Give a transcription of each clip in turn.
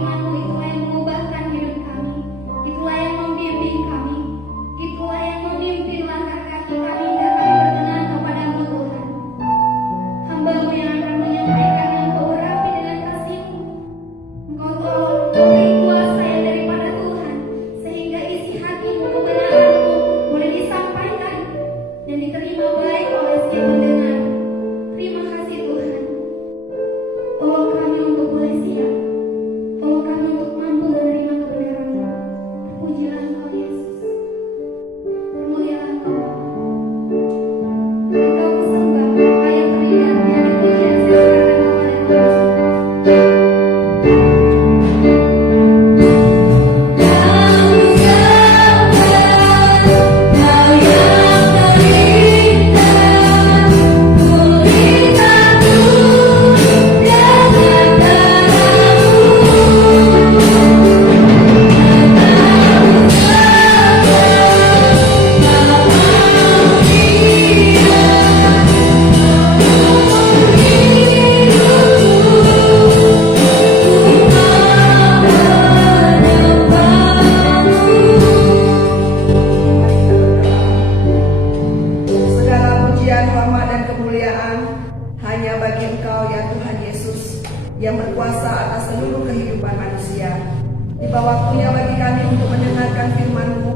Itulah yang mengubahkan hidup kami, itulah yang membimbing kami, itulah yang memimpin langkah kaki kami hingga kami berkenan kepadamu Tuhan. Hamba-Mu yang akan menyampaikan Engkau urapi dengan kasih-Mu. Engkau tolong beri kuasa yang daripada Tuhan, sehingga isi hati-Mu, kebenaran-Mu boleh disampaikan dan diterima baik oleh setiap pendengar. Terima kasih Tuhan. Tolong kami untuk boleh siap. Tolong kami untuk mampu menerima kebenaran-Mu. Terpujilah Engkau Yesus. Termulialah Engkau Bapa. Engkau kusembah, ayat terindah yang dipuji dan saya serahkan kepada yang berkuasa atas seluruh kehidupan manusia. Tiba waktunya bagi kami untuk mendengarkan firman-Mu.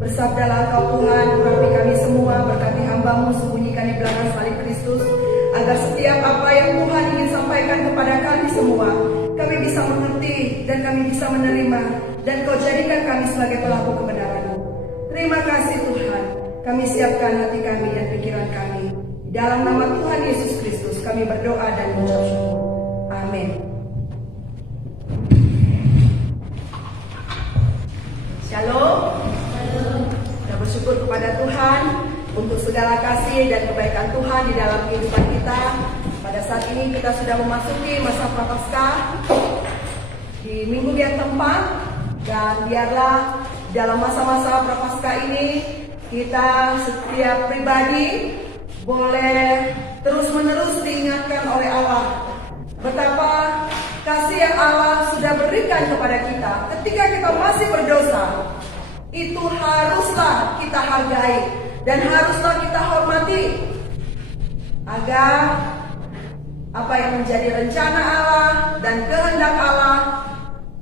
Bersabdalah Engkau Tuhan, urapi kami semua, berkati hamba-Mu, sembunyikan di belakang salib Kristus, agar setiap apa yang Tuhan ingin sampaikan kepada kami semua, kami bisa mengerti dan kami bisa menerima, dan Kau jadikan kami sebagai pelaku kebenaran-Mu. Terima kasih Tuhan, kami siapkan hati kami dan pikiran kami. Di dalam nama Tuhan Yesus Kristus kami berdoa dan mengucap syukur. Amin. Shalom. Kita bersyukur kepada Tuhan untuk segala kasih dan kebaikan Tuhan di dalam kehidupan kita. Pada saat ini kita sudah memasuki masa Prapaskah di minggu yang keempat, dan biarlah dalam masa-masa Prapaskah ini kita setiap pribadi boleh terus-menerus diingatkan oleh Allah betapa kasih yang Allah sudah berikan kepada kita ketika kita masih berdosa. Itu haruslah kita hargai dan haruslah kita hormati, agar apa yang menjadi rencana Allah dan kehendak Allah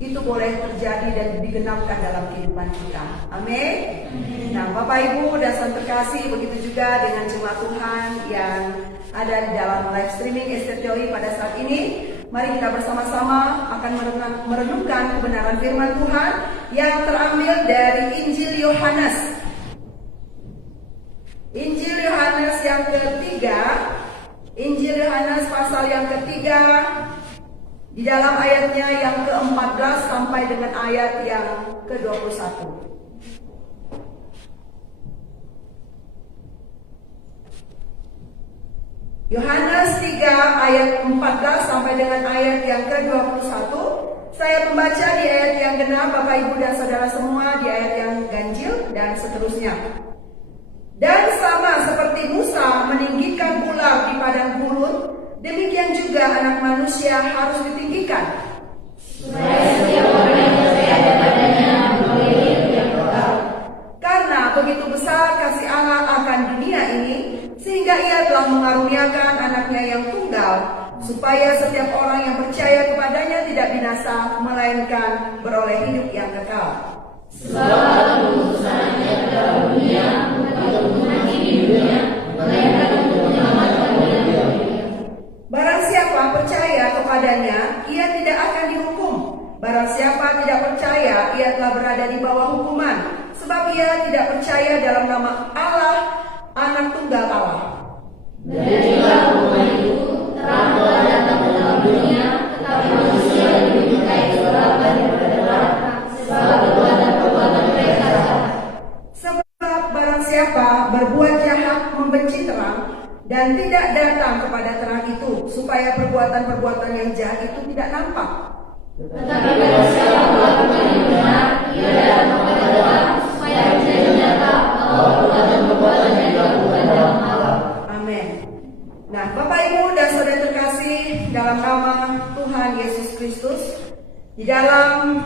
itu boleh terjadi dan digenapkan dalam kehidupan kita. Amin. Nah, Bapak Ibu dan saudara terkasih, begitu juga dengan jemaat Tuhan yang ada di dalam live streaming STTOI pada saat ini. Mari kita bersama-sama akan merenungkan kebenaran firman Tuhan yang terambil dari Injil Yohanes. Injil Yohanes yang ketiga, Injil Yohanes pasal yang ketiga, di dalam ayatnya yang ke-14 sampai dengan ayat yang ke-21. Yohanes 3 ayat 14 sampai dengan ayat yang ke-21. Saya membaca di ayat yang genap, Bapak Ibu dan Saudara semua, di ayat yang ganjil dan seterusnya. Dan sama seperti Musa meninggikan ular di padang gurun, demikian juga anak manusia harus ditinggikan, supaya setiap orang yang percaya kepadanya memiliki yang kekal. Karena begitu besar kasih Allah akan dunia ini, sehingga Ia telah mengaruniakan anaknya yang tunggal, supaya setiap orang yang percaya kepadanya tidak binasa, melainkan beroleh hidup yang kekal. Sebab pengutusannya ke dalam dunia untuk menghakimi dunia, melainkan untuk menyelamatkan dunia. Barang siapa percaya kepadanya, ia tidak akan dihukum. Barang siapa tidak percaya, ia telah berada di bawah hukuman, sebab ia tidak percaya dalam nama Allah, Anak Tunggal Allah. Dan juga hukuman itu terang telah datang ke dalam dunia, tetapi manusia lebih menyukai kegelapan daripada terang, sebab perbuatan-perbuatan mereka jahat. Sebab barang siapa berbuat jahat membenci terang dan tidak datang kepada terang itu, supaya perbuatan-perbuatan yang jahat itu tidak nampak. Tetapi barang siapa melakukan yang benar, ia datang kepada terang, supaya menjadi nyata bahwa perbuatan-perbuatan yang dilakukan dalam Allah. Amin. Nah, Bapak Ibu dan Saudara terkasih, dalam nama Tuhan Yesus Kristus, di dalam dalam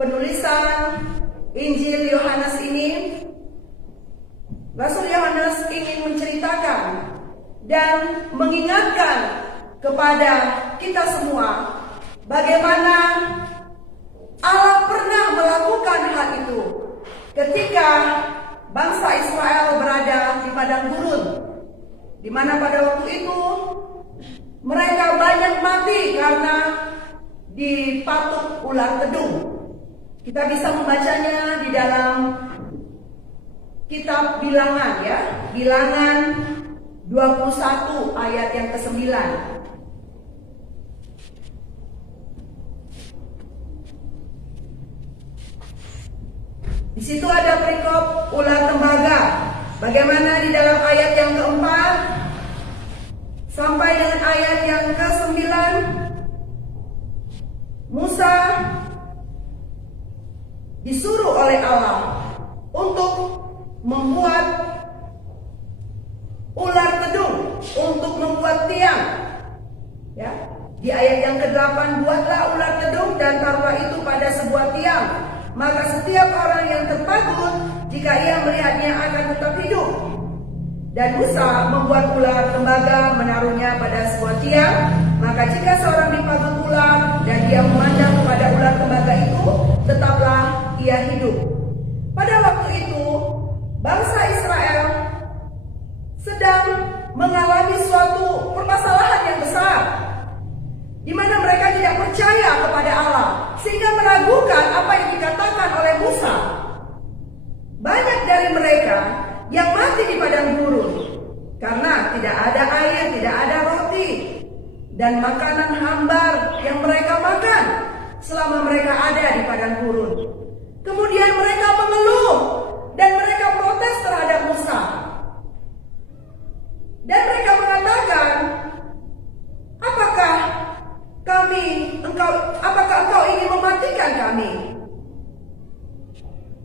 penulisan Injil Yohanes ini, Rasul Yohanes ingin menceritakan dan mengingatkan kepada kita semua bagaimana Allah pernah melakukan hal itu ketika bangsa Israel berada di padang gurun, di mana pada waktu itu mereka banyak mati karena dipatuk ular kedung. Kita bisa membacanya di dalam kitab Bilangan, ya, Bilangan 21 ayat yang ke-9. Di situ ada perikop ular tembaga. Bagaimana di dalam ayat yang keempat sampai dengan ayat yang ke-9, Musa disuruh oleh Allah untuk membuat ular kedung, untuk membuat tiang. Ya, di ayat yang ke-8, buatlah ular kedung dan taruhlah itu pada sebuah tiang. Maka setiap orang yang terpagut, jika ia melihatnya akan tetap hidup. Dan Musa membuat ular tembaga, menaruhnya pada sebuah tiang. Maka jika seorang dipagut ular dan dia memandang kepada ular tembaga itu, tetaplah ia hidup. Pada waktu itu, bangsa Israel sedang mengalami suatu permasalahan yang besar, di mana mereka tidak percaya kepada Allah, sehingga meragukan apa yang dikatakan oleh Musa. Banyak dari mereka yang mati di padang gurun karena tidak ada air, tidak ada roti, dan makanan hambar yang mereka makan selama mereka ada di padang gurun. Kemudian mereka mengeluh dan mereka protes terhadap Musa. Dan mereka mengatakan, apakah engkau ingin mematikan kami?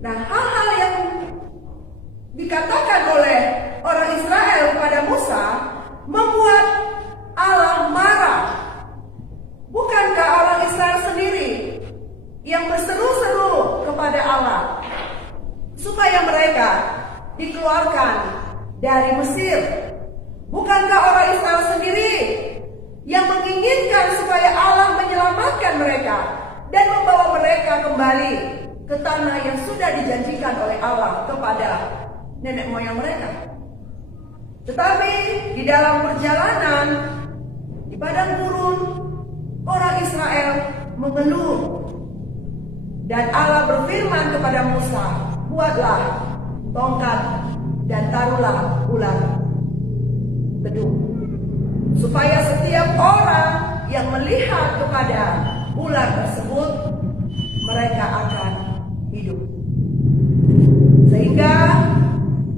Nah, hal-hal yang dikatakan oleh orang Israel kepada Musa membuat Allah marah. Bukankah orang Israel sendiri yang berseru-seru kepada Allah supaya mereka dikeluarkan dari Mesir? Bukankah orang Israel sendiri yang menginginkan supaya Allah menyelamatkan mereka dan membawa mereka kembali ke tanah yang sudah dijanjikan oleh Allah kepada nenek moyang mereka? Tetapi di dalam perjalanan di padang gurun, orang Israel mengeluh, dan Allah berfirman kepada Musa, buatlah tongkat dan taruhlah ular kedung, supaya setiap orang yang melihat kepada ular tersebut, mereka akan hidup. Sehingga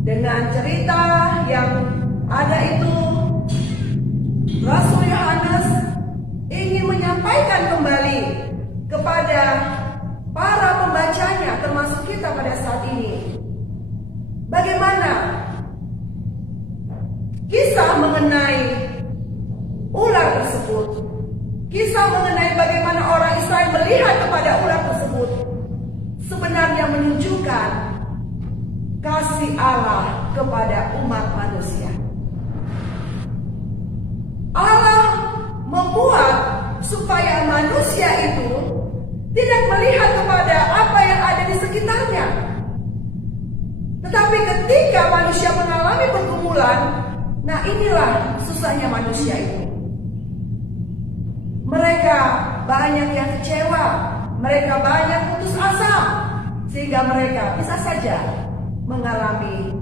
dengan cerita yang ada itu, Rasul Yohanes ingin menyampaikan kembali kepada para pembacanya, termasuk kita pada saat ini, bagaimana kisah mengenai ular tersebut, kisah mengenai bagaimana orang Israel melihat kepada ular tersebut, sebenarnya menunjukkan kasih Allah kepada umat manusia. Allah membuat supaya manusia itu tidak melihat kepada apa yang ada di sekitarnya. Tetapi ketika manusia mengalami pergumulan, nah inilah susahnya manusia itu. Mereka banyak yang kecewa, mereka banyak putus asa, sehingga mereka bisa saja mengalami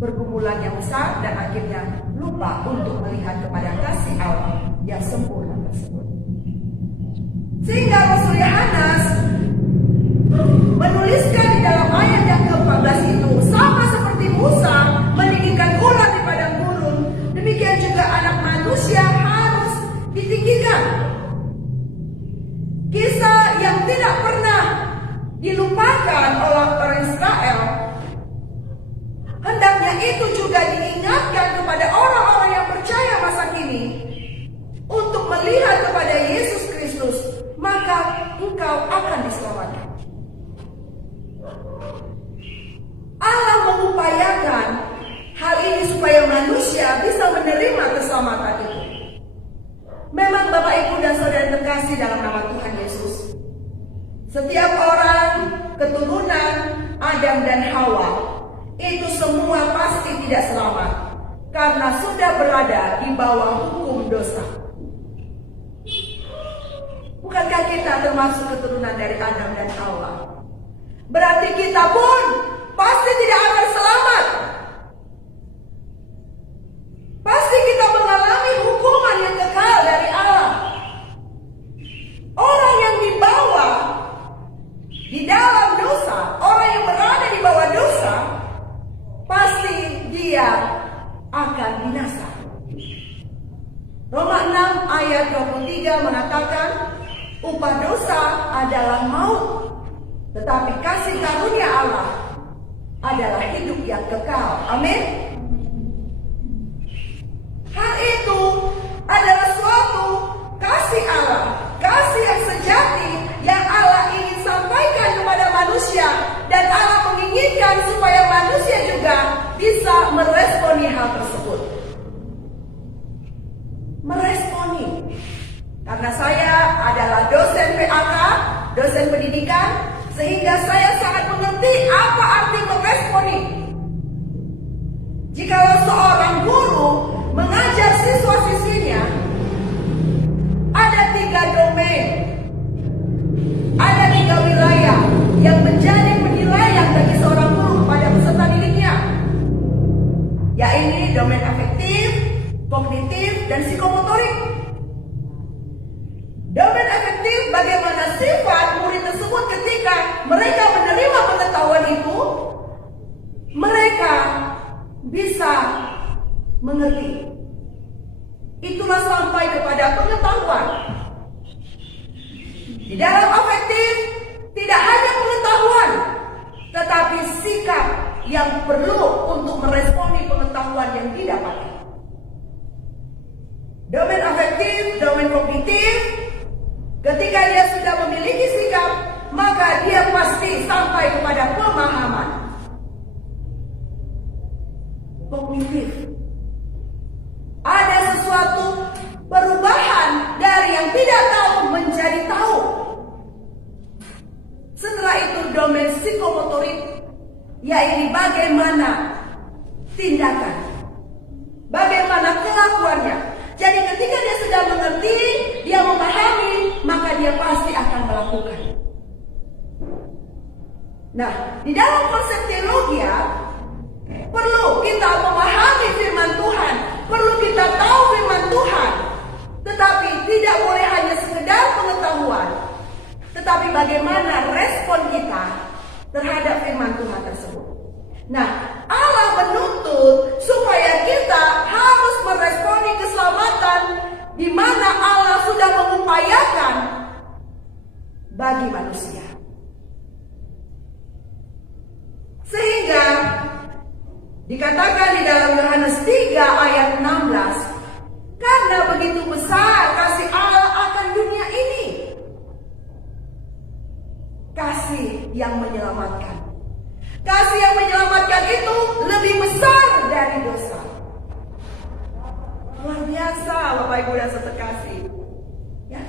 pergumulan yang besar dan akhirnya lupa untuk melihat kepada kasih Allah yang sempurna tersebut. Sehingga Rasul Yohanes menuliskan di dalam ayat yang ke-14 itu, sama seperti Musa meninggikan ular di padang gurun, demikian juga anak manusia harus ditinggikan. Kisah yang tidak pernah dilupakan oleh orang Israel, hendaknya itu juga diingatkan kepada orang-orang yang percaya masa kini untuk melihat kepada Yesus Kristus. Maka engkau akan diselamatkan. Allah mengupayakan hal ini supaya manusia bisa menerima keselamatan itu. Memang Bapak, Ibu, dan Saudara terkasih dalam nama Tuhan Yesus, setiap orang keturunan Adam dan Hawa itu semua pasti tidak selamat karena sudah berada di bawah hukum dosa. Bukankah kita termasuk keturunan dari Adam dan Hawa? Berarti kita pun pasti tidak akan selamat. Pasti kita mengalami hukuman yang kekal dari Allah. Orang yang dibawa di dalam dosa, orang yang berada di bawah dosa, pasti dia akan binasa. Roma 6 ayat 23 mengatakan, upah dosa adalah maut, tetapi kasih karunia Allah adalah hidup yang kekal. Amin. Hal itu adalah suatu kasih Allah, kasih yang sejati yang Allah ingin sampaikan kepada manusia, dan Allah menginginkan supaya manusia juga bisa meresponi hal tersebut. Meresponi. Karena saya adalah dosen PAK, dosen pendidikan, sehingga saya sangat mengerti apa arti meresponi. Jikalau seorang guru mengajar siswa-siswinya, ada 3 domain, ada 3 wilayah yang menjadi penilaian bagi seorang guru pada peserta didiknya, yaitu domain afektif, kognitif, dan psikomotorik. Domain afektif bagaimana sifat murid tersebut ketika mereka menerima pengetahuan itu, mereka bisa mengerti. Itulah sampai kepada pengetahuan. Di dalam afektif tidak hanya pengetahuan, tetapi sikap yang perlu untuk meresponi pengetahuan yang didapatkan. Domain afektif, domain kognitif, ketika dia sudah memiliki sikap, maka dia pasti sampai kepada pemahaman. Kognitif, ada sesuatu perubahan dari yang tidak tahu menjadi tahu. Setelah itu domain psikomotorik, yaitu bagaimana tindakan, bagaimana kelakuannya. Jadi ketika dia sudah mengerti, dia memahami, maka dia pasti akan melakukan. Nah, di dalam konsep teologi perlu kita memahami firman Tuhan, perlu kita tahu firman Tuhan, tetapi tidak boleh hanya sekedar pengetahuan, tetapi bagaimana respon kita terhadap firman Tuhan tersebut. Nah, Allah menuntut supaya kita harus meresponi keselamatan di mana Allah sudah mengupayakan bagi manusia. Sehingga dikatakan di dalam Yohanes 3 ayat 16, karena begitu besar kasih Allah akan dunia ini, kasih yang menyelamatkan. Kasih yang menyelamatkan itu lebih besar dari dosa. Luar biasa, Bapak Ibu dan Saudara terkasih. Ya.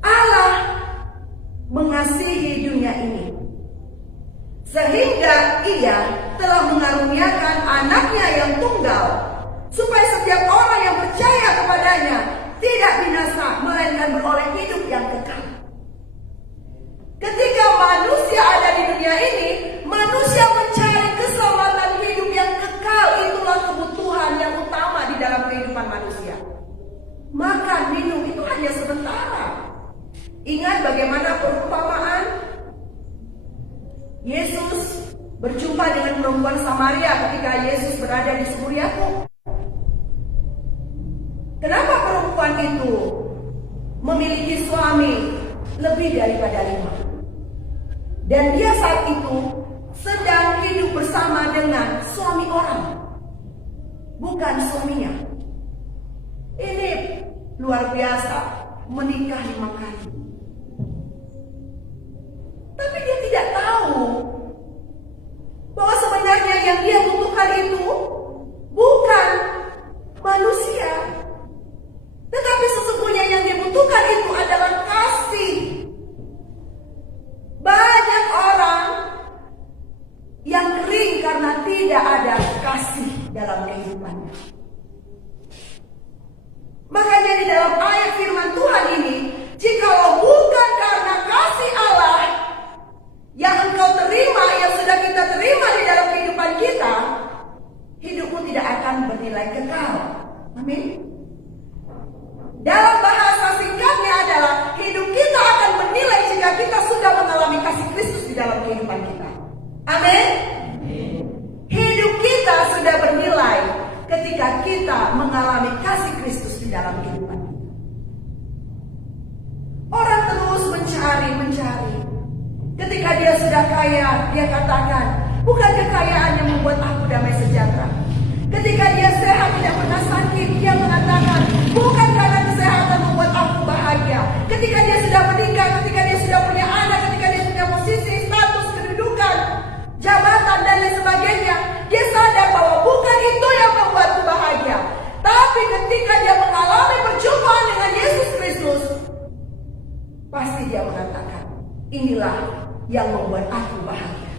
Allah mengasihi dunia ini sehingga Ia telah mengaruniakan anaknya yang tunggal, supaya setiap orang yang percaya kepadanya tidak binasa, melainkan beroleh hidup yang kekal. Ketika manusia ada di dunia ini, manusia mencari keselamatan hidup yang kekal. Itulah kebutuhan yang utama di dalam kehidupan manusia. Makan, minum itu hanya sementara. Ingat bagaimana perumpamaan Yesus berjumpa dengan perempuan Samaria ketika Yesus berada di sumur Yakub. Kenapa perempuan itu memiliki suami lebih daripada 5? Dan dia saat itu sedang hidup bersama dengan suami orang, bukan suaminya. Ini luar biasa, menikah 5 kali. dalam kehidupannya. Makanya di dalam ayat firman Tuhan ini, jikalau bukan karena kasih Allah yang engkau terima, yang sudah kita terima di dalam kehidupan kita, hidupmu tidak akan bernilai kekal. Amin. Dalam bahasa singkatnya adalah hidup kita akan bernilai jika kita sudah mengalami kasih Kristus di dalam kehidupan kita. Amin. Hidup kita sudah bernilai ketika kita mengalami kasih Kristus di dalam kehidupan kita. Orang terus mencari. Ketika dia sudah kaya, dia katakan, bukan kekayaan yang membuat aku damai sejahtera. Ketika dia sehat, tidak pernah sakit, dia mengatakan, bukan karena kesehatan membuat aku bahagia. Ketika dia sudah menikah, ketika dia sudah punya anak, ketika dia sudah posisi, status, kedudukan, jabatan, dan lain sebagainya, dia sadar bahwa bukan itu yang membuatku bahagia. Tapi ketika dia mengalami perjumpaan dengan Yesus Kristus, pasti dia mengatakan, inilah yang membuat aku bahagia.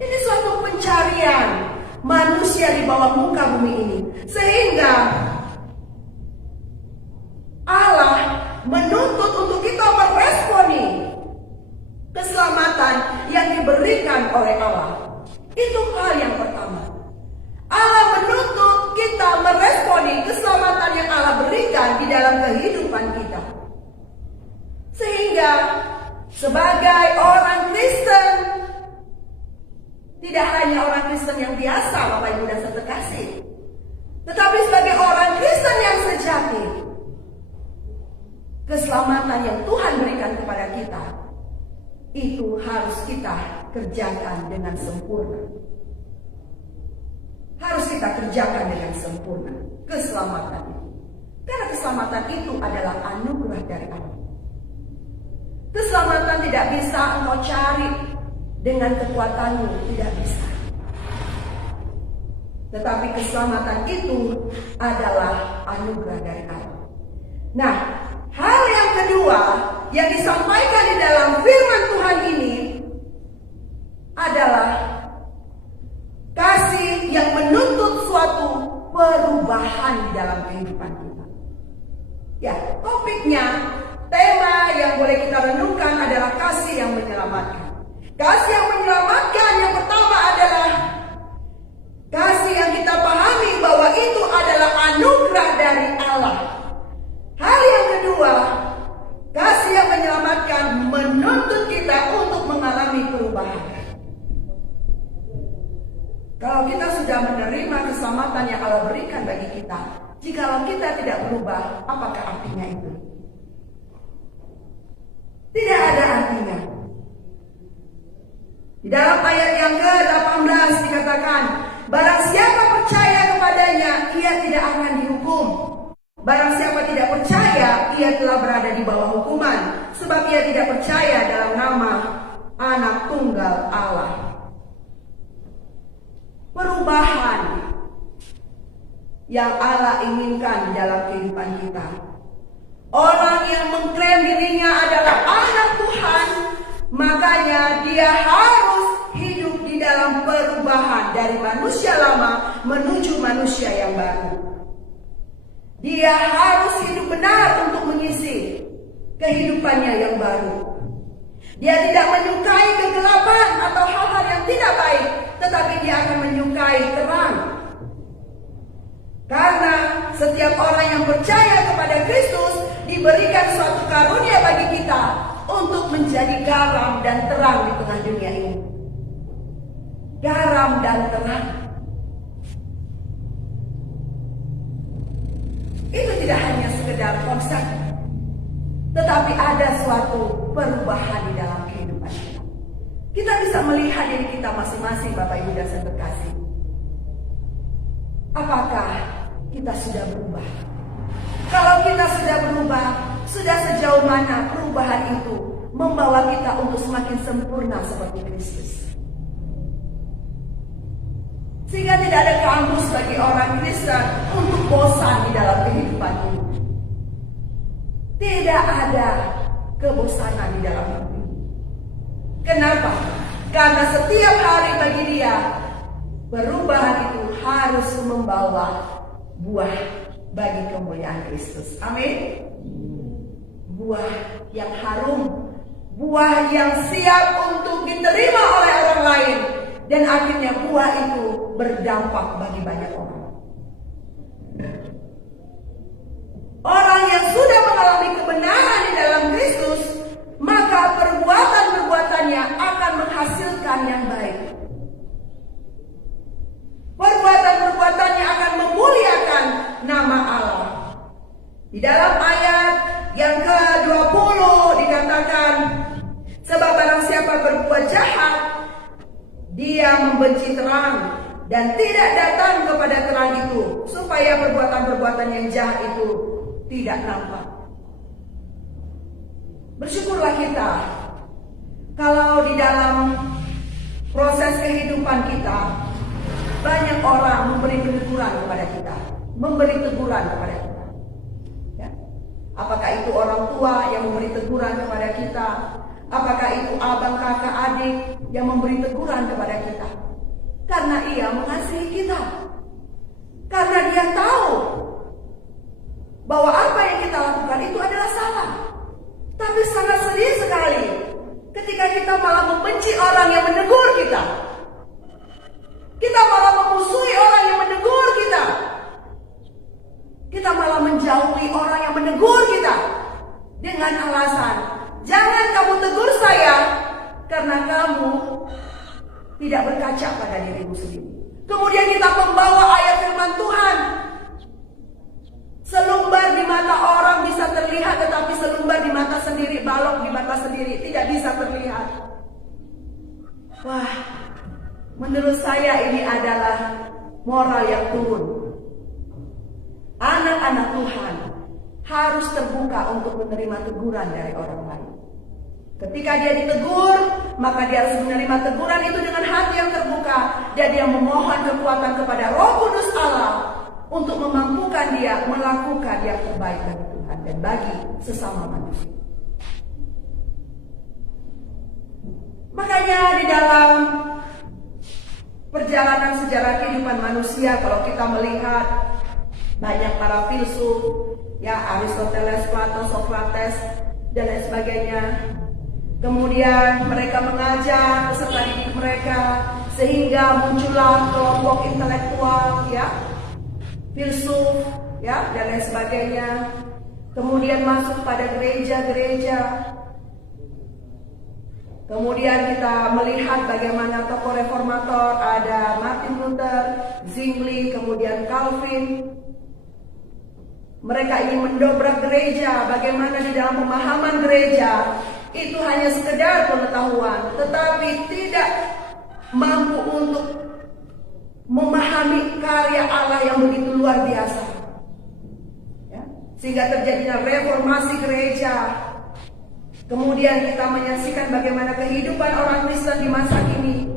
Ini suatu pencarian manusia di bawah muka bumi ini, sehingga Allah menuntut untuk kita meresponi keselamatan yang diberikan oleh Allah. Itu hal yang pertama. Allah menuntut kita meresponi keselamatan yang Allah berikan di dalam kehidupan kita. Sehingga sebagai orang Kristen, tidak hanya orang Kristen yang biasa, Bapak Ibu dan Saudara terkasih, tetapi sebagai orang Kristen yang sejati, keselamatan yang Tuhan berikan kepada kita, itu harus kita kerjakan dengan sempurna. Harus kita kerjakan dengan sempurna keselamatan itu. Karena keselamatan itu adalah anugerah dari Allah. Keselamatan tidak bisa engkau cari dengan kekuatanmu, tidak bisa. Tetapi keselamatan itu adalah anugerah dari Allah. Nah, hal yang kedua yang disampaikan di dalam firman Tuhan ini adalah kasih yang menuntut suatu perubahan di dalam kehidupan kita. Ya, topiknya, tema yang boleh kita renungkan adalah kasih yang menyelamatkan. Kasih yang menyelamatkan yang pertama adalah kasih yang kita pahami bahwa itu adalah anugerah dari Allah. Hal yang kedua, kasih yang menyelamatkan menuntut kita untuk mengalami perubahan. Kalau kita sudah menerima keselamatan yang Allah berikan bagi kita, jikalau kita tidak berubah, apakah artinya itu? Tidak ada artinya. Di dalam ayat yang ke-18 dikatakan, barang siapa percaya kepadanya, ia tidak akan dihukum. Barang siapa tidak percaya, ia telah berada di bawah hukuman, sebab ia tidak percaya dalam nama Anak Tunggal Allah. Perubahan yang Allah inginkan dalam kehidupan kita. Orang yang mengklaim dirinya adalah anak Tuhan, makanya dia harus hidup di dalam perubahan dari manusia lama menuju manusia yang baru. Dia harus hidup benar untuk mengisi kehidupannya yang baru. Dia tidak menyukai kegelapan atau hal-hal yang tidak baik, tetapi dia akan menyukai terang. Karena setiap orang yang percaya kepada Kristus diberikan suatu karunia bagi kita untuk menjadi garam dan terang di tengah dunia ini. Garam dan terang. Itu tidak hanya sekedar konsep, tetapi ada suatu perubahan di dalam kehidupan kita. Kita bisa melihat diri kita masing-masing, Bapak Ibu dan Saudara terkasih. Apakah kita sudah berubah? Kalau kita sudah berubah, sudah sejauh mana perubahan itu membawa kita untuk semakin sempurna seperti Kristus? Sehingga tidak ada kamus bagi orang Kristen untuk bosan di dalam kehidupan ini. Tidak ada kebosanan di dalam hidup. Kenapa? Karena setiap hari bagi dia perubahan itu harus membawa buah bagi kemuliaan Kristus. Amin. Buah yang harum, buah yang siap untuk diterima oleh orang lain, dan akhirnya buah itu berdampak bagi banyak orang. Orang yang sudah mengalami kebenaran di dalam Kristus, maka perbuatan-perbuatannya akan menghasilkan yang baik. Perbuatan-perbuatannya akan memuliakan nama Allah. Di dalam ayat yang ke-20 dikatakan, sebab barang siapa berbuat jahat, dia membenci terang dan tidak datang kepada terang itu, supaya perbuatan-perbuatan yang jahat itu tidak nampak. Bersyukurlah kita kalau di dalam proses kehidupan kita banyak orang memberi teguran kepada kita, ya. Apakah itu orang tua yang memberi teguran kepada kita, apakah itu abang, kakak, adik yang memberi teguran kepada kita, karena ia mengasihi kita, karena dia tahu bahwa apa yang kita lakukan itu adalah salah. Tapi sangat sedih sekali ketika kita malah membenci orang yang menegur kita. Kita malah memusuhi orang yang menegur kita. Kita malah menjauhi orang yang menegur kita dengan alasan, jangan kamu tegur saya karena kamu tidak berkaca pada dirimu sendiri. Kemudian kita membawa ayat firman Tuhan. Selumbar di mata orang bisa terlihat, tetapi selumbar di mata sendiri, balok di mata sendiri tidak bisa terlihat. Wah, menurut saya ini adalah moral yang turun. Anak-anak Tuhan harus terbuka untuk menerima teguran dari orang lain. Ketika dia ditegur, maka dia harus menerima teguran itu dengan hati yang terbuka, dan dia memohon kekuatan kepada Roh Kudus Allah untuk memampukan dia melakukan yang terbaik bagi Tuhan dan bagi sesama manusia. Makanya di dalam perjalanan sejarah kehidupan manusia, kalau kita melihat banyak para filsuf, ya, Aristoteles, Plato, Socrates, dan lain sebagainya. Kemudian mereka mengajar peserta didik mereka, sehingga muncullah kelompok intelektual, ya, filsuf, ya, dan lain sebagainya. Kemudian masuk pada gereja-gereja. Kemudian kita melihat bagaimana tokoh reformator, ada Martin Luther, Zwingli, kemudian Calvin. Mereka ingin mendobrak gereja, bagaimana di dalam pemahaman gereja itu hanya sekedar pengetahuan, tetapi tidak mampu untuk memahami karya Allah yang begitu luar biasa, ya. Sehingga terjadinya reformasi gereja. Kemudian kita menyaksikan bagaimana kehidupan orang Kristen di masa ini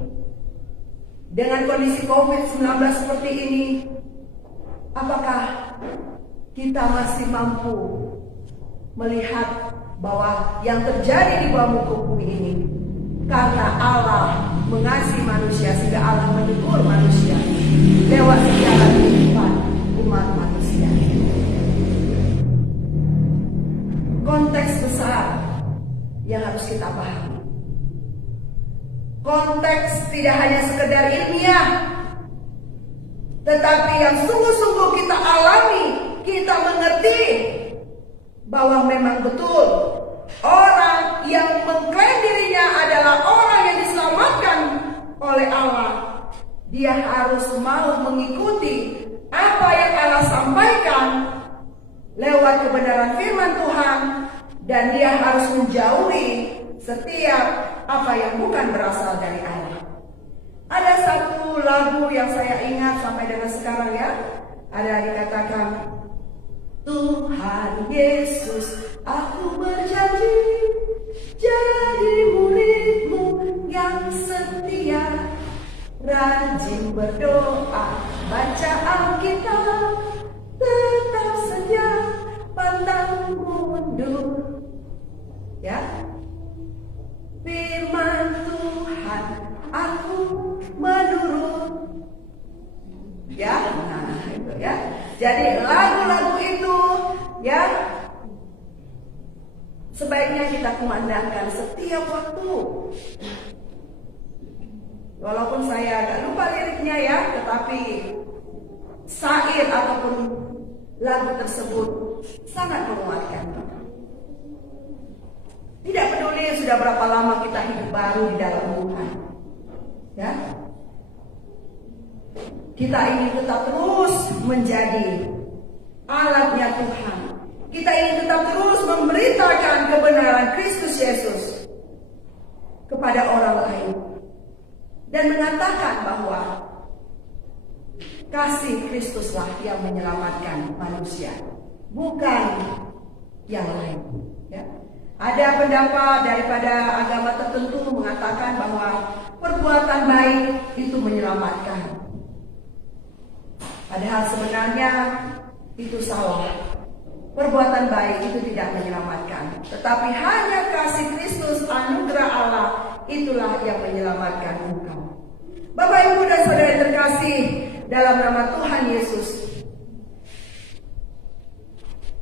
dengan kondisi COVID-19 seperti ini. Apakah kita masih mampu melihat bahwa yang terjadi di bawah muka bumi ini karena Allah mengasihi manusia, sehingga Allah menegur manusia lewat segala kehidupan umat manusia. Konteks besar yang harus kita pahami. Konteks tidak hanya sekedar ilmiah, tetapi yang sungguh-sungguh kita alami, kita mengerti bahwa memang betul orang yang mengklaim dirinya adalah orang yang diselamatkan oleh Allah, dia harus mau mengikuti apa yang Allah sampaikan lewat kebenaran firman Tuhan, dan dia harus menjauhi setiap apa yang bukan berasal dari Allah. Ada satu lagu yang saya ingat sampai dengan sekarang, ya. Ada dikatakan, Tuhan Yesus, aku berjanji jadi murid-Mu yang setia, rajin berdoa, baca Alkitab, tetap setia, pantang mundur. Ya, firman Tuhan aku menurut, Ya, nah itu ya. Jadi lagu-lagu itu ya sebaiknya kita kumandangkan setiap waktu. Walaupun saya agak lupa liriknya ya, tetapi syair ataupun lagu tersebut sangat menguatkan. Tidak peduli sudah berapa lama kita hidup baru di dalam Tuhan, ya. Kita ingin tetap terus menjadi alatnya Tuhan. Kita ingin tetap terus memberitakan kebenaran Kristus Yesus kepada orang lain dan mengatakan bahwa kasih Kristuslah yang menyelamatkan manusia, bukan yang lain. Ya. Ada pendapat daripada agama tertentu mengatakan bahwa perbuatan baik itu menyelamatkan. Padahal sebenarnya itu salah. Perbuatan baik itu tidak menyelamatkan, tetapi hanya kasih Kristus, anugerah Allah, itulah yang menyelamatkan engkau. Bapak, Ibu, dan saudara terkasih dalam nama Tuhan Yesus,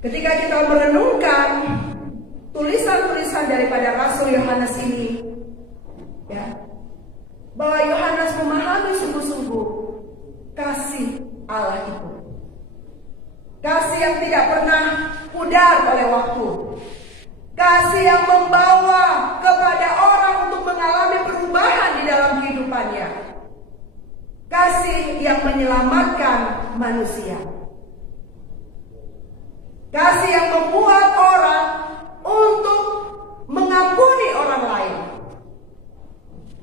ketika kita merenungkan tulisan-tulisan daripada Rasul Yohanes ini, ya, bahwa Yohanes memahami sungguh-sungguh kasih Allah itu, kasih yang tidak pernah pudar oleh waktu, kasih yang membawa kepada orang untuk mengalami perubahan di dalam kehidupannya, kasih yang menyelamatkan manusia, kasih yang membuat orang untuk mengampuni orang lain,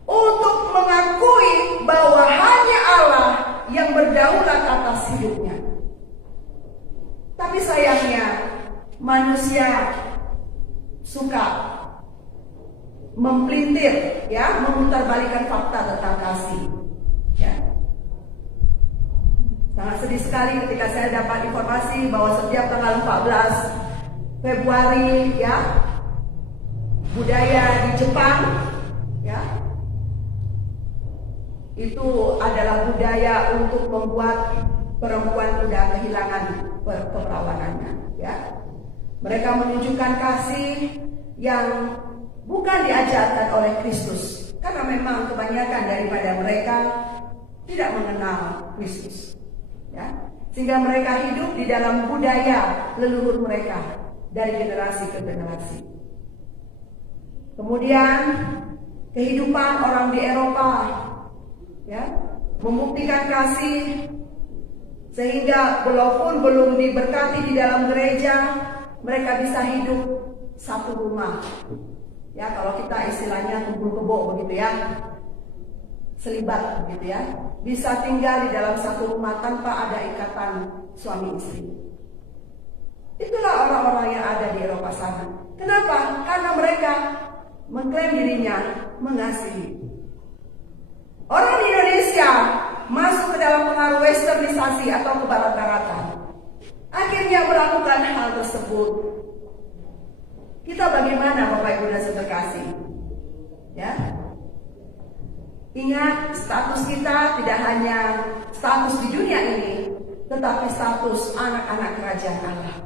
untuk mengakui bahwa hanya Allah yang berdaulat atas hidupnya. Tapi sayangnya manusia suka mempelintir, ya, memutarbalikkan fakta tentang kasih. Ya. Sangat sedih sekali ketika saya dapat informasi bahwa setiap tanggal 14 Februari, ya, budaya di Jepang, ya, itu adalah budaya untuk membuat perempuan sudah kehilangan keperawanannya, ya. Mereka menunjukkan kasih yang bukan diajarkan oleh Kristus, karena memang kebanyakan daripada mereka tidak mengenal Kristus, ya. Sehingga mereka hidup di dalam budaya leluhur mereka dari generasi ke generasi. Kemudian kehidupan orang di Eropa, ya, membuktikan kasih sehingga walaupun belum diberkati di dalam gereja, mereka bisa hidup satu rumah. Ya, kalau kita istilahnya kumpul kebo begitu ya, selibat begitu ya, bisa tinggal di dalam satu rumah tanpa ada ikatan suami istri. Itulah orang-orang yang ada di Eropa sana. Kenapa? Karena mereka mengklaim dirinya mengasihi. Orang di Indonesia masuk ke dalam pengaruh westernisasi atau kebarat-baratan, akhirnya melakukan hal tersebut. Kita bagaimana, Bapak Ibu dan Saudara kasih? Ya, ingat, status kita tidak hanya status di dunia ini, tetapi status anak-anak kerajaan Allah.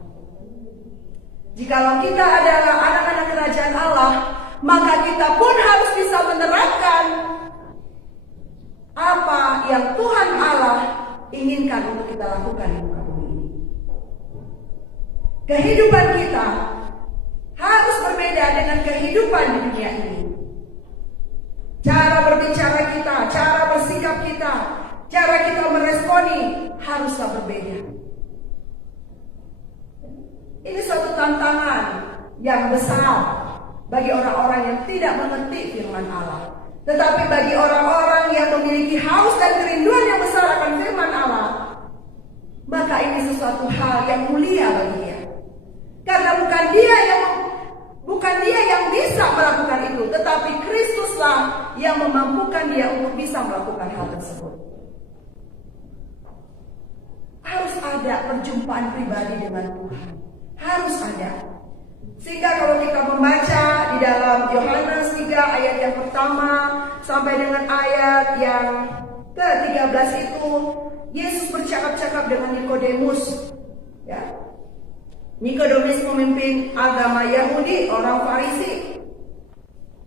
Jikalau kita adalah anak-anak kerajaan Allah, maka kita pun harus bisa menerapkan apa yang Tuhan Allah inginkan untuk kita lakukan di muka bumi ini. Kehidupan kita harus berbeda dengan kehidupan di dunia ini. Cara berbicara kita, cara bersikap kita, cara kita meresponi haruslah berbeda. Ini suatu tantangan yang besar bagi orang-orang yang tidak mengerti firman Allah. Tetapi bagi orang-orang yang memiliki haus dan kerinduan yang besar akan firman Allah, maka ini sesuatu hal yang mulia bagi dia. Karena bukan dia yang bisa melakukan itu, tetapi Kristuslah yang memampukan dia untuk bisa melakukan hal tersebut. Harus ada perjumpaan pribadi dengan Tuhan. Harus ada. Sehingga kalau kita membaca di dalam Yohanes 3 ayat yang pertama sampai dengan ayat yang ke-13 itu, Yesus bercakap-cakap dengan Nikodemus. Ya. Nikodemus memimpin agama Yahudi, orang Farisi.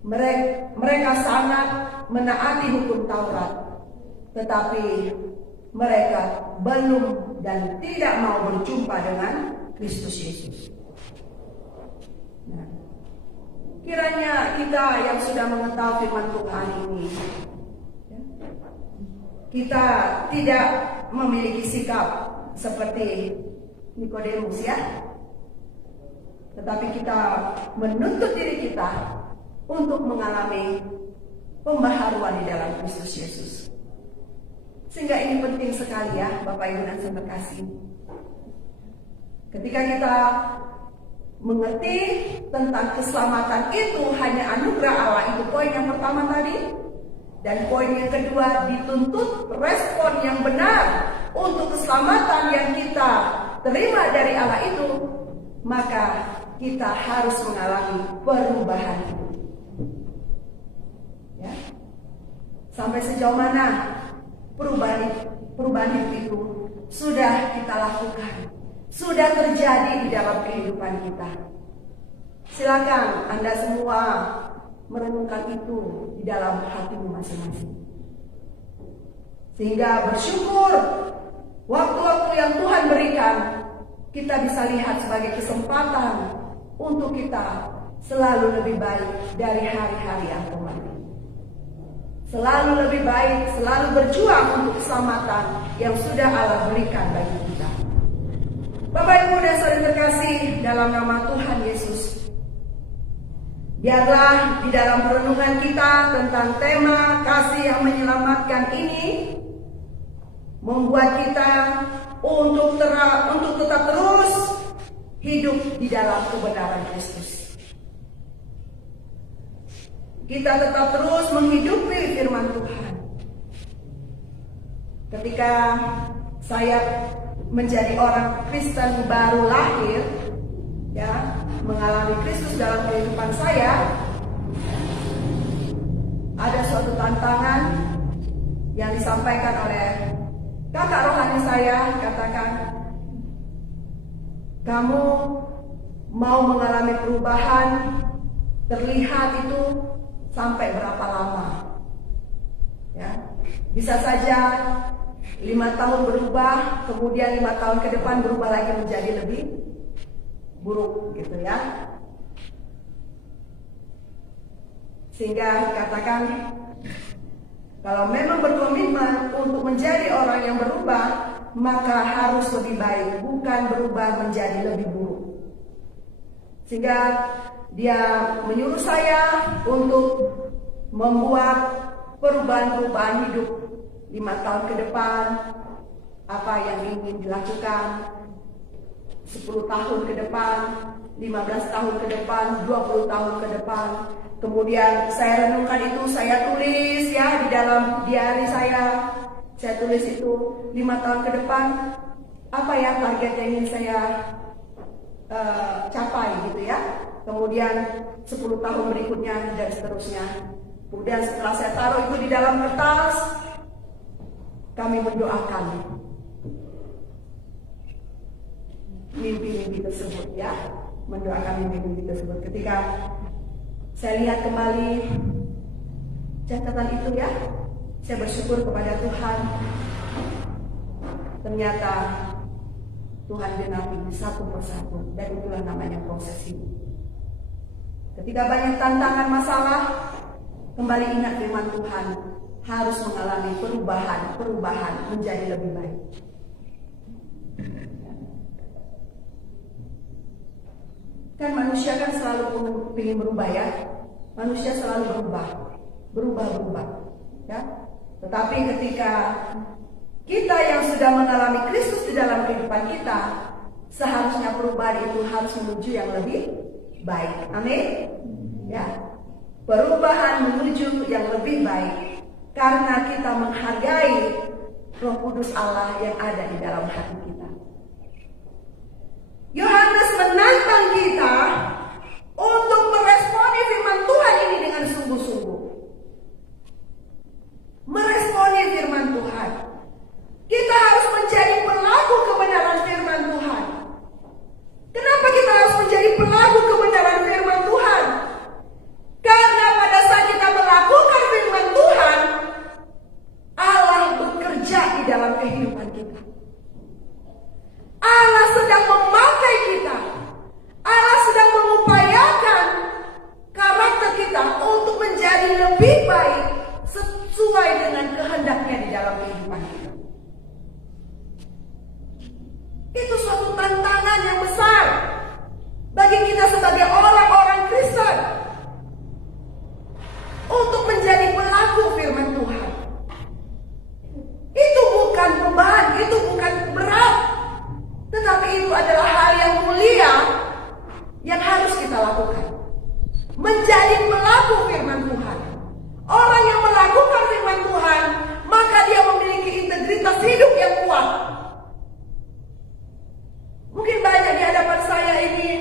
Mereka sangat menaati hukum Taurat, tetapi mereka belum dan tidak mau berjumpa dengan Kristus Yesus. Nah, kiranya kita yang sudah mengetahui firman Tuhan ini, kita tidak memiliki sikap seperti Nikodemus ya, tetapi kita menuntut diri kita untuk mengalami pembaharuan di dalam Kristus Yesus. Sehingga ini penting sekali ya Bapak Ibu dan Saudara terkasih. Ketika kita mengerti tentang keselamatan itu hanya anugerah Allah, itu poin yang pertama tadi. Dan poin yang kedua, dituntut respon yang benar untuk keselamatan yang kita terima dari Allah itu, maka kita harus mengalami perubahan hidup. Ya. Sampai sejauh mana perubahan hidup itu sudah kita lakukan, sudah terjadi di dalam kehidupan kita. Silakan Anda semua merenungkan itu di dalam hatimu masing-masing. Sehingga bersyukur waktu-waktu yang Tuhan berikan, kita bisa lihat sebagai kesempatan untuk kita selalu lebih baik dari hari-hari yang kemarin. Selalu lebih baik, selalu berjuang untuk keselamatan yang sudah Allah berikan bagi kita. Bapak Ibu dan Saudara terkasih dalam nama Tuhan Yesus, biarlah di dalam perenungan kita tentang tema kasih yang menyelamatkan ini membuat kita untuk tetap terus hidup di dalam kebenaran Kristus. Kita tetap terus menghidupi firman Tuhan. Ketika saya menjadi orang Kristen baru lahir, ya, mengalami Kristus dalam kehidupan saya, ada suatu tantangan yang disampaikan oleh kakak rohani saya, katakan, kamu mau mengalami perubahan terlihat itu sampai berapa lama? Ya, bisa saja 5 tahun berubah, kemudian 5 tahun ke depan berubah lagi menjadi lebih buruk, gitu ya. Sehingga dikatakan, kalau memang berkomitmen untuk menjadi orang yang berubah, maka harus lebih baik, bukan berubah menjadi lebih buruk. Sehingga dia menyuruh saya untuk membuat perubahan-perubahan hidup 5 tahun ke depan, apa yang ingin dilakukan 10 tahun ke depan, 15 tahun ke depan, 20 tahun ke depan. Kemudian saya renungkan itu, saya tulis ya di dalam diari saya. Saya tulis itu 5 tahun ke depan, apa ya target yang ingin saya capai gitu ya. Kemudian 10 tahun berikutnya dan seterusnya. Kemudian setelah saya taruh itu di dalam kertas, kami mendoakan mimpi-mimpi tersebut ya, mendoakan mimpi-mimpi tersebut. Ketika saya lihat kembali catatan itu ya, saya bersyukur kepada Tuhan. Ternyata Tuhan genapi satu persatu, dan itulah namanya proses hidup. Ketika banyak tantangan masalah, kembali ingat firman Tuhan, harus mengalami perubahan menjadi lebih baik. Kan manusia kan selalu ingin berubah ya. Manusia selalu berubah. Ya. Tetapi ketika kita yang sudah mengalami Kristus di dalam kehidupan kita, seharusnya perubahan itu harus menuju yang lebih baik. Amin. Ya. Perubahan menuju yang lebih baik karena kita menghargai Roh Kudus Allah yang ada di dalam hati kita. Yohanes menantang kita untuk meresponi firman Tuhan ini dengan sungguh-sungguh. Meresponi firman Tuhan. Kita harus menjadi pelaku firman Tuhan. Orang yang melakukan firman Tuhan, maka dia memiliki integritas hidup yang kuat. Mungkin banyak di hadapan saya ini,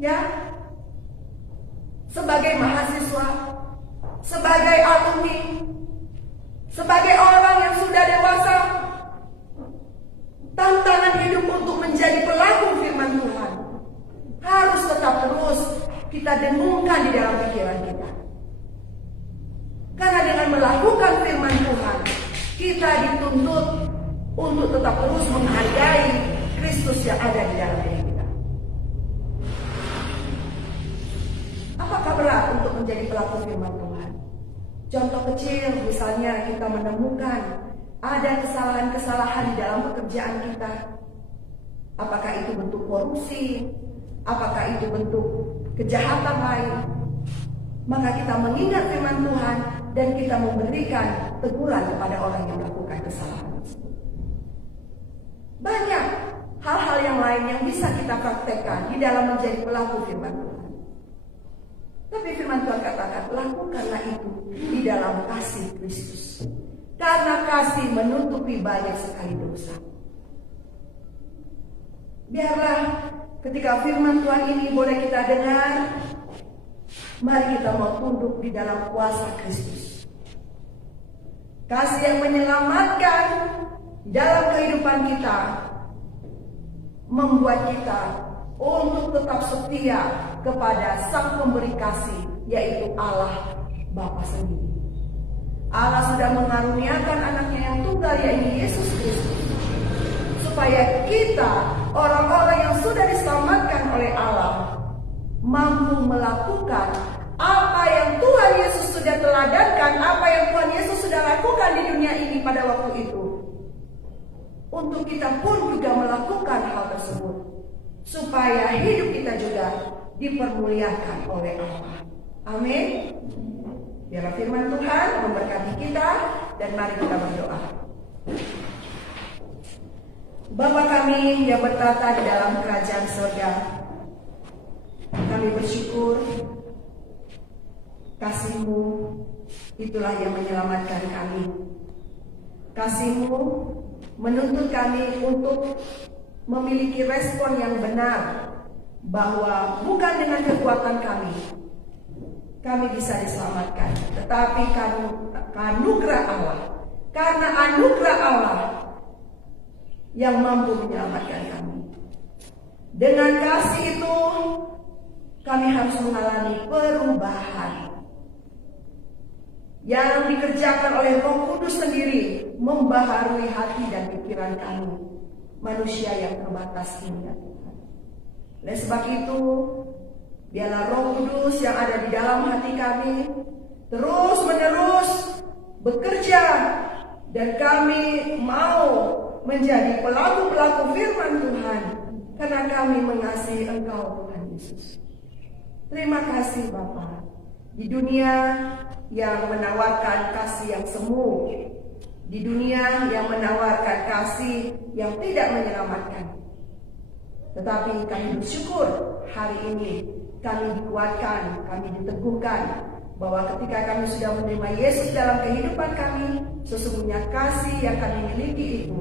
ya, sebagai mahasiswa, sebagai alumni, sebagai orang yang sudah dewasa, tantangan hidup untuk menjadi pelaku firman Tuhan harus tetap terus kita dengungkan di dalam pikiran kita. Karena dengan melakukan firman Tuhan, kita dituntut untuk tetap terus menghargai Kristus yang ada di dalam diri kita. Apakah berat untuk menjadi pelaku firman Tuhan? Contoh kecil, misalnya kita menemukan ada kesalahan-kesalahan di dalam pekerjaan kita. Apakah itu bentuk korupsi? Apakah itu bentuk kejahatan lain? Maka kita mengingat firman Tuhan dan kita memberikan teguran kepada orang yang melakukan kesalahan tersebut. Banyak hal-hal yang lain yang bisa kita praktekkan di dalam menjadi pelaku firman Tuhan. Tapi firman Tuhan katakan, lakukanlah itu di dalam kasih Kristus. Karena kasih menutupi banyak sekali dosa. Biarlah ketika firman Tuhan ini boleh kita dengar, mari kita mau tunduk di dalam kuasa Kristus. Kasih yang menyelamatkan dalam kehidupan kita membuat kita untuk tetap setia kepada Sang Pemberi Kasih, yaitu Allah Bapa sendiri. Allah sudah mengaruniakan anaknya yang tunggal, yaitu Yesus Kristus, supaya kita, orang-orang yang sudah diselamatkan oleh Allah, mampu melakukan apa yang Tuhan Yesus sudah teladankan, apa yang Tuhan Yesus sudah lakukan di dunia ini pada waktu itu. Untuk kita pun juga melakukan hal tersebut, supaya hidup kita juga dipermuliakan oleh Allah. Amin. Biarlah firman Tuhan memberkati kita, dan mari kita berdoa. Bapa kami yang bertata di dalam kerajaan surga, kami bersyukur kasih-Mu itulah yang menyelamatkan kami. Kasih-Mu menuntut kami untuk memiliki respon yang benar, bahwa bukan dengan kekuatan kami bisa diselamatkan, tetapi anugerah Allah. Karena anugerah Allah yang mampu menyelamatkan kami. Dengan kasih itu kami harus mengalami perubahan yang dikerjakan oleh Roh Kudus sendiri, membaharui hati dan pikiran kami, manusia yang terbatas ini, ya Tuhan. Oleh sebab itu, biarlah Roh Kudus yang ada di dalam hati kami terus menerus bekerja, dan kami mau menjadi pelaku-pelaku firman Tuhan, karena kami mengasihi Engkau, Tuhan Yesus. Terima kasih Bapa. Di dunia yang menawarkan kasih yang semu, di dunia yang menawarkan kasih yang tidak menyelamatkan, tetapi kami bersyukur hari ini kami dikuatkan, kami diteguhkan, bahwa ketika kami sudah menerima Yesus dalam kehidupan kami, sesungguhnya kasih yang kami miliki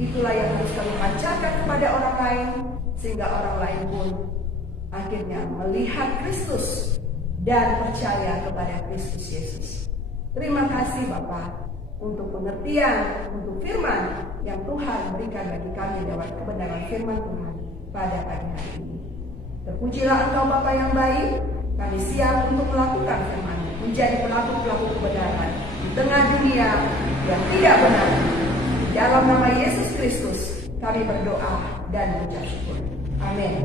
itulah yang harus kami pancarkan kepada orang lain, sehingga orang lain pun akhirnya melihat Kristus dan percaya kepada Kristus Yesus. Terima kasih Bapa untuk pengertian, untuk firman yang Tuhan berikan bagi kami lewat kebenaran firman Tuhan pada pagi hari ini. Terpujilah Engkau Bapa yang baik. Kami siap untuk melakukan firman, menjadi pelaku-pelaku kebenaran di tengah dunia yang tidak benar. Dalam nama Yesus Kristus kami berdoa dan mengucap syukur. Amin.